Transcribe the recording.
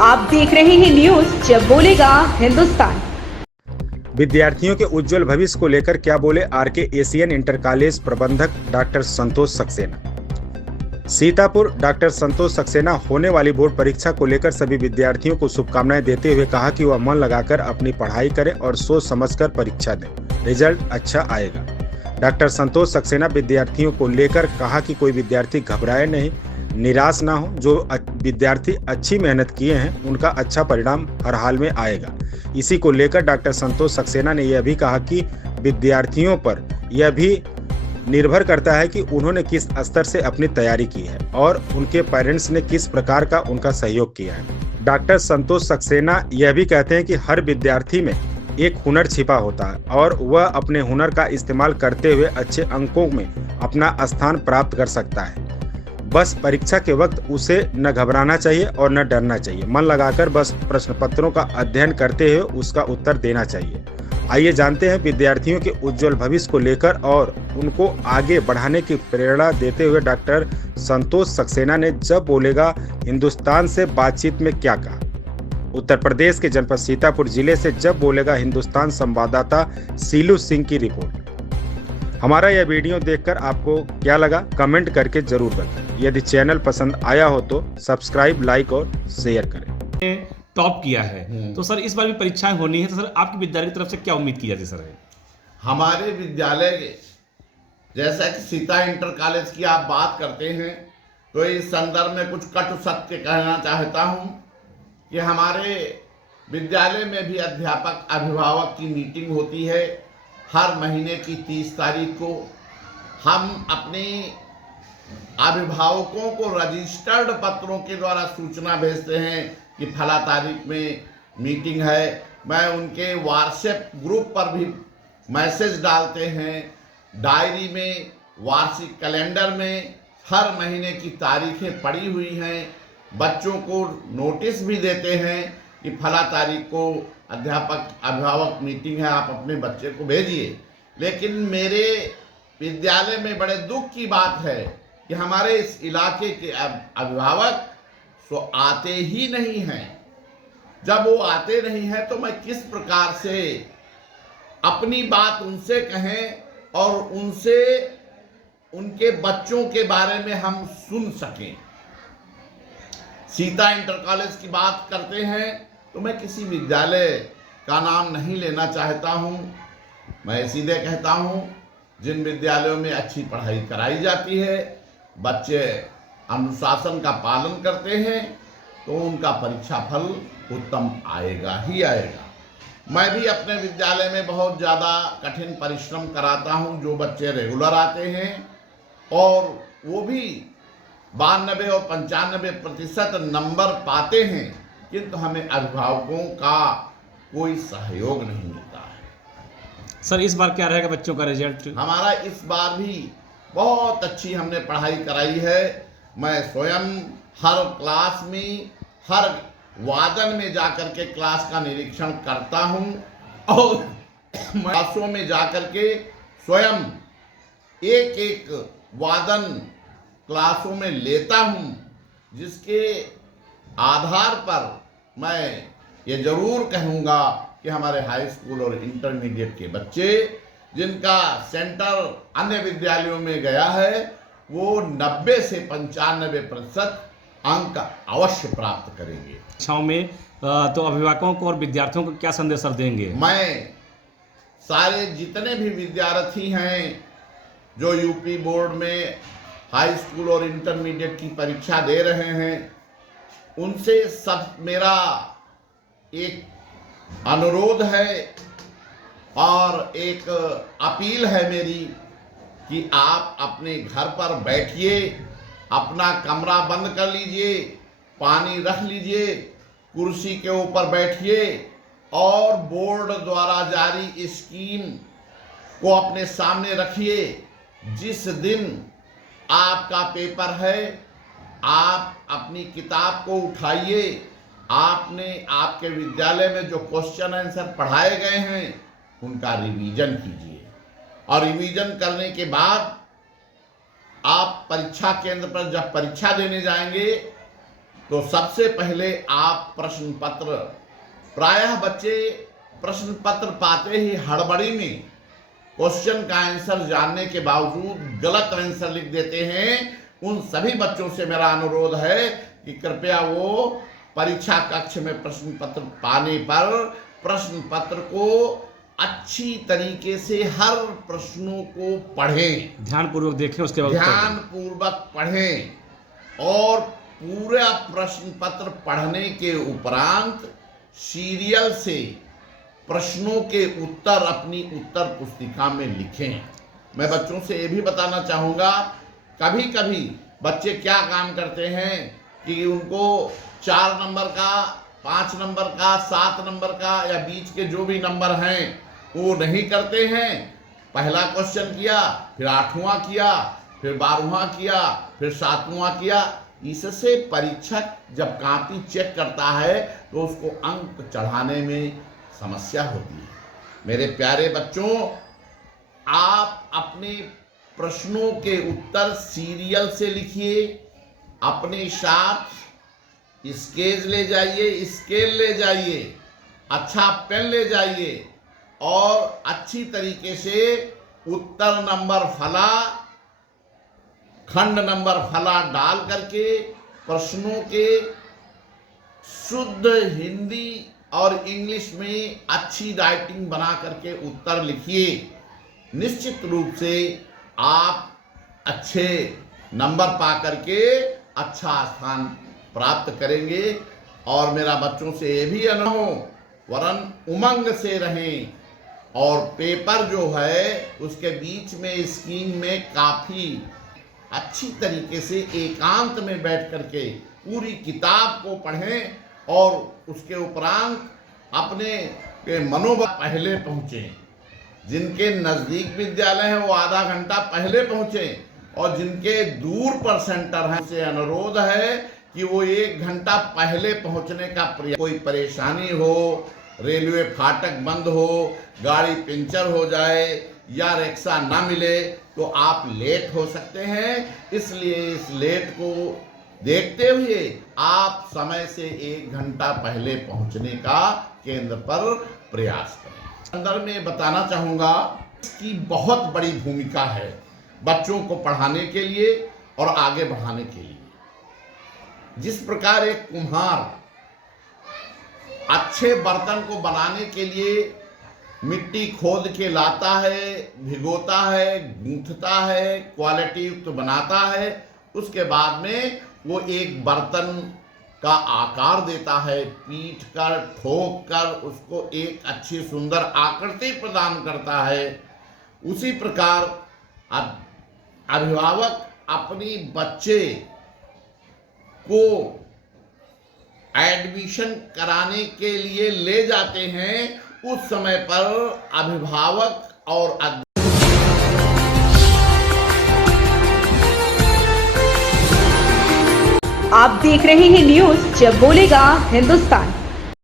आप देख रहे हैं न्यूज जब बोलेगा हिंदुस्तान। विद्यार्थियों के उज्जवल भविष्य को लेकर क्या बोले आरके एशियन इंटर कॉलेज प्रबंधक डॉक्टर संतोष सक्सेना। सीतापुर डॉक्टर संतोष सक्सेना होने वाली बोर्ड परीक्षा को लेकर सभी विद्यार्थियों को शुभकामनाएं देते हुए कहा कि वह मन लगाकर अपनी पढ़ाई करें और सोच समझकर परीक्षा दें, रिजल्ट अच्छा आएगा। डॉक्टर संतोष सक्सेना विद्यार्थियों को लेकर कहा कि कोई विद्यार्थी घबराए नहीं, निराश ना हो। जो विद्यार्थी अच्छी मेहनत किए हैं उनका अच्छा परिणाम हर हाल में आएगा। इसी को लेकर डॉक्टर संतोष सक्सेना ने यह भी कहा कि विद्यार्थियों पर यह भी निर्भर करता है कि उन्होंने किस स्तर से अपनी तैयारी की है और उनके पेरेंट्स ने किस प्रकार का उनका सहयोग किया है। डॉक्टर संतोष सक्सेना यह भी कहते हैं कि हर विद्यार्थी में एक हुनर छिपा होता है और वह अपने हुनर का इस्तेमाल करते हुए अच्छे अंकों में अपना स्थान प्राप्त कर सकता है। बस परीक्षा के वक्त उसे न घबराना चाहिए और न डरना चाहिए। मन लगाकर बस प्रश्न पत्रों का अध्ययन करते हुए उसका उत्तर देना चाहिए। आइए जानते हैं विद्यार्थियों के उज्जवल भविष्य को लेकर और उनको आगे बढ़ाने की प्रेरणा देते हुए डॉक्टर संतोष सक्सेना ने जब बोलेगा हिंदुस्तान से बातचीत में क्या कहा। उत्तर प्रदेश के जनपद सीतापुर जिले से जब बोलेगा हिंदुस्तान संवाददाता सीलू सिंह की रिपोर्ट। हमारा यह वीडियो देखकर आपको क्या लगा कमेंट करके जरूर बताएं। यदि चैनल पसंद आया हो तो सब्सक्राइब, लाइक और शेयर करें। टॉप किया है तो सर इस बार भी परीक्षाएं होनी है, तो सर आपकी विद्यालय की तरफ से क्या उम्मीद की जाती है सर? हमारे विद्यालय जैसा कि सीता इंटर कॉलेज की आप बात करते हैं तो इस संदर्भ में कुछ कटु सत्य कहना चाहता हूं कि हमारे विद्यालय में भी अध्यापक अभिभावक की मीटिंग होती है हर महीने की 30 तारीख को। हम अपने अभिभावकों को रजिस्टर्ड पत्रों के द्वारा सूचना भेजते हैं कि फला तारीख में मीटिंग है। मैं उनके व्हाट्सएप ग्रुप पर भी मैसेज डालते हैं। डायरी में, वार्षिक कैलेंडर में हर महीने की तारीखें पड़ी हुई हैं। बच्चों को नोटिस भी देते हैं कि फला तारीख को अध्यापक अभिभावक मीटिंग है, आप अपने बच्चे को भेजिए। लेकिन मेरे विद्यालय में बड़े दुख की बात है कि हमारे इस इलाके के अभिभावक तो आते ही नहीं हैं। जब वो आते नहीं हैं तो मैं किस प्रकार से अपनी बात उनसे कहें और उनसे उनके बच्चों के बारे में हम सुन सकें। सीता इंटर कॉलेज की बात करते हैं तो मैं किसी विद्यालय का नाम नहीं लेना चाहता हूं। मैं सीधे कहता हूं जिन विद्यालयों में अच्छी पढ़ाई कराई जाती है, बच्चे अनुशासन का पालन करते हैं तो उनका परीक्षा फल उत्तम आएगा ही आएगा। मैं भी अपने विद्यालय में बहुत ज़्यादा कठिन परिश्रम कराता हूं। जो बच्चे रेगुलर आते हैं और वो भी 92 और 95% नंबर पाते हैं, किंतु हमें अभिभावकों का कोई सहयोग नहीं मिलता है। सर इस बार क्या रहेगा बच्चों का रिजल्ट? हमारा इस बार भी बहुत अच्छी हमने पढ़ाई कराई है। मैं स्वयं हर क्लास में, हर वादन में जाकर के क्लास का निरीक्षण करता हूं और क्लासों में जाकर के स्वयं एक एक वादन क्लासों में लेता हूं, जिसके आधार पर मैं ये जरूर कहूँगा कि हमारे हाई स्कूल और इंटरमीडिएट के बच्चे जिनका सेंटर अन्य विद्यालयों में गया है वो 90 से 95% अंक अवश्य प्राप्त करेंगे। परीक्षाओं में तो अभिभावकों को और विद्यार्थियों को क्या संदेश सर देंगे? मैं सारे जितने भी विद्यार्थी हैं जो यूपी बोर्ड में हाई स्कूल और इंटरमीडिएट की परीक्षा दे रहे हैं, उनसे सब मेरा एक अनुरोध है और एक अपील है मेरी कि आप अपने घर पर बैठिए, अपना कमरा बंद कर लीजिए, पानी रख लीजिए, कुर्सी के ऊपर बैठिए और बोर्ड द्वारा जारी स्कीम को अपने सामने रखिए। जिस दिन आपका पेपर है आप अपनी किताब को उठाइए, आपने आपके विद्यालय में जो क्वेश्चन आंसर पढ़ाए गए हैं उनका रिवीजन कीजिए और रिवीजन करने के बाद आप परीक्षा केंद्र पर जब परीक्षा देने जाएंगे तो सबसे पहले आप प्रश्न पत्र, प्रायः बच्चे प्रश्न पत्र पाते ही हड़बड़ी में क्वेश्चन का आंसर जानने के बावजूद गलत आंसर लिख देते हैं। उन सभी बच्चों से मेरा अनुरोध है कि कृपया वो परीक्षा कक्ष में प्रश्न पत्र पाने पर प्रश्न पत्र को अच्छी तरीके से हर प्रश्नों को पढ़ें, ध्यानपूर्वक देखें, उसके बाद ध्यानपूर्वक पढ़ें और पूरा प्रश्न पत्र पढ़ने के उपरांत सीरियल से प्रश्नों के उत्तर अपनी उत्तर पुस्तिका में लिखें। मैं बच्चों से ये भी बताना चाहूँगा, कभी कभी बच्चे क्या काम करते हैं कि उनको 4 नंबर का, 5 नंबर का, 7 नंबर का या बीच के जो भी नंबर हैं वो नहीं करते हैं। पहला क्वेश्चन किया, फिर 8वां किया, फिर 12वां किया, फिर 7वां किया। इससे परीक्षक जब कॉपी चेक करता है तो उसको अंक चढ़ाने में समस्या होती है। मेरे प्यारे बच्चों, आप अपने प्रश्नों के उत्तर सीरियल से लिखिए, अपने साथ स्केच ले जाइए, स्केल ले जाइए, अच्छा पेन ले जाइए और अच्छी तरीके से उत्तर नंबर फला, खंड नंबर फला डाल करके प्रश्नों के शुद्ध हिंदी और इंग्लिश में अच्छी राइटिंग बना करके उत्तर लिखिए। निश्चित रूप से आप अच्छे नंबर पा करके अच्छा स्थान प्राप्त करेंगे। और मेरा बच्चों से ये भी अनुरोध, वरन उमंग से रहें और पेपर जो है उसके बीच में स्क्रीन में काफ़ी अच्छी तरीके से एकांत में बैठ करके पूरी किताब को पढ़ें और उसके उपरांत अपने के मनोबल पहले पहुँचें। जिनके नज़दीक विद्यालय है वो आधा घंटा पहले पहुँचें और जिनके दूर पर सेंटर हैं उनसे अनुरोध है कि वो 1 घंटा पहले पहुँचने का प्रयास। कोई परेशानी हो, रेलवे फाटक बंद हो, गाड़ी पंचर हो जाए या रिक्शा ना मिले तो आप लेट हो सकते हैं। इसलिए इस लेट को देखते हुए आप समय से 1 घंटा पहले पहुंचने का केंद्र पर प्रयास करें। संदर्भ में बताना चाहूँगा, इसकी बहुत बड़ी भूमिका है बच्चों को पढ़ाने के लिए और आगे बढ़ाने के लिए। जिस प्रकार एक कुम्हार अच्छे बर्तन को बनाने के लिए मिट्टी खोद के लाता है, भिगोता है, गूंथता है, क्वालिटी युक्त बनाता है, उसके बाद में वो एक बर्तन का आकार देता है, पीट कर, ठोक कर उसको एक अच्छी सुंदर आकृति प्रदान करता है। उसी प्रकार अभिभावक अपनी बच्चे को एडमिशन कराने के लिए ले जाते हैं, उस समय पर अभिभावक और आप देख रहे हैं न्यूज़ जब बोलेगा हिंदुस्तान।